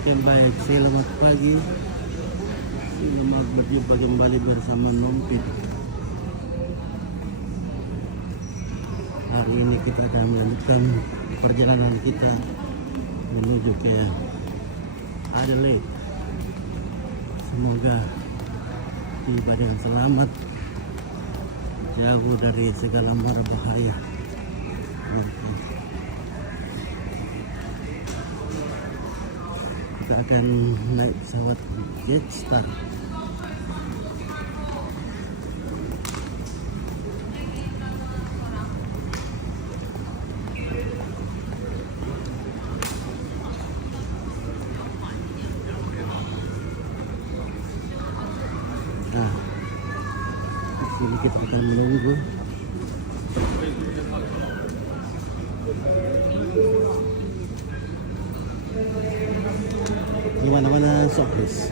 Oke baik, selamat pagi. Selamat berjumpa kembali bersama Nompit. Hari ini kita akan melanjutkan perjalanan kita menuju ke Adelaide. Semoga tiba dengan selamat, jauh dari segala mara bahaya. Kita akan naik pesawat Jetstar. Nah, di sini kita akan menunggu. Gimana showcase?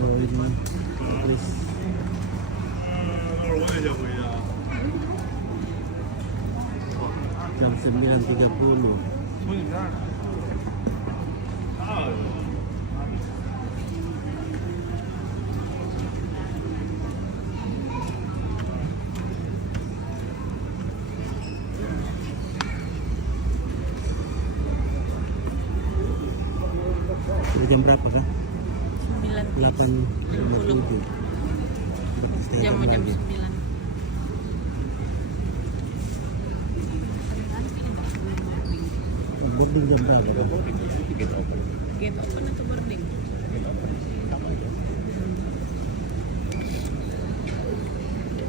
Oh ini, please. Jam 9.30. Sudah jam berapa kan? 8.57. Jam 9. Boarding jam berapa kan? Gate open atau boarding?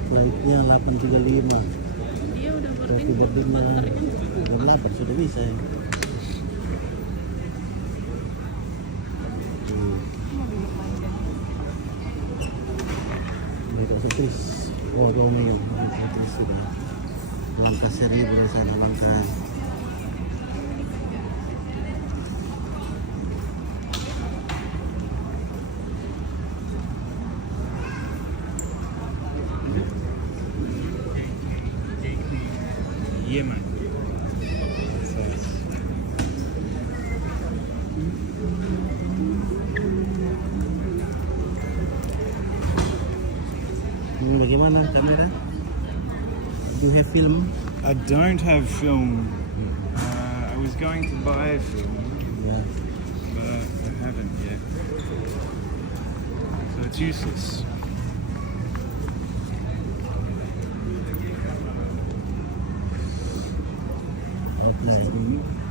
Flightnya 8.35. Dia udah Berarti boarding. boardingnya jam 8 sudah bisa ya. Ini sutris. Oh, Romeo. Sutris sudah. Langkah 1000 di sana, langkah. Yeah, man. Bagaimana kamera? Do you have film? I don't have film. I was going to buy film, Ya. but I haven't yet. So it's useless. Outline.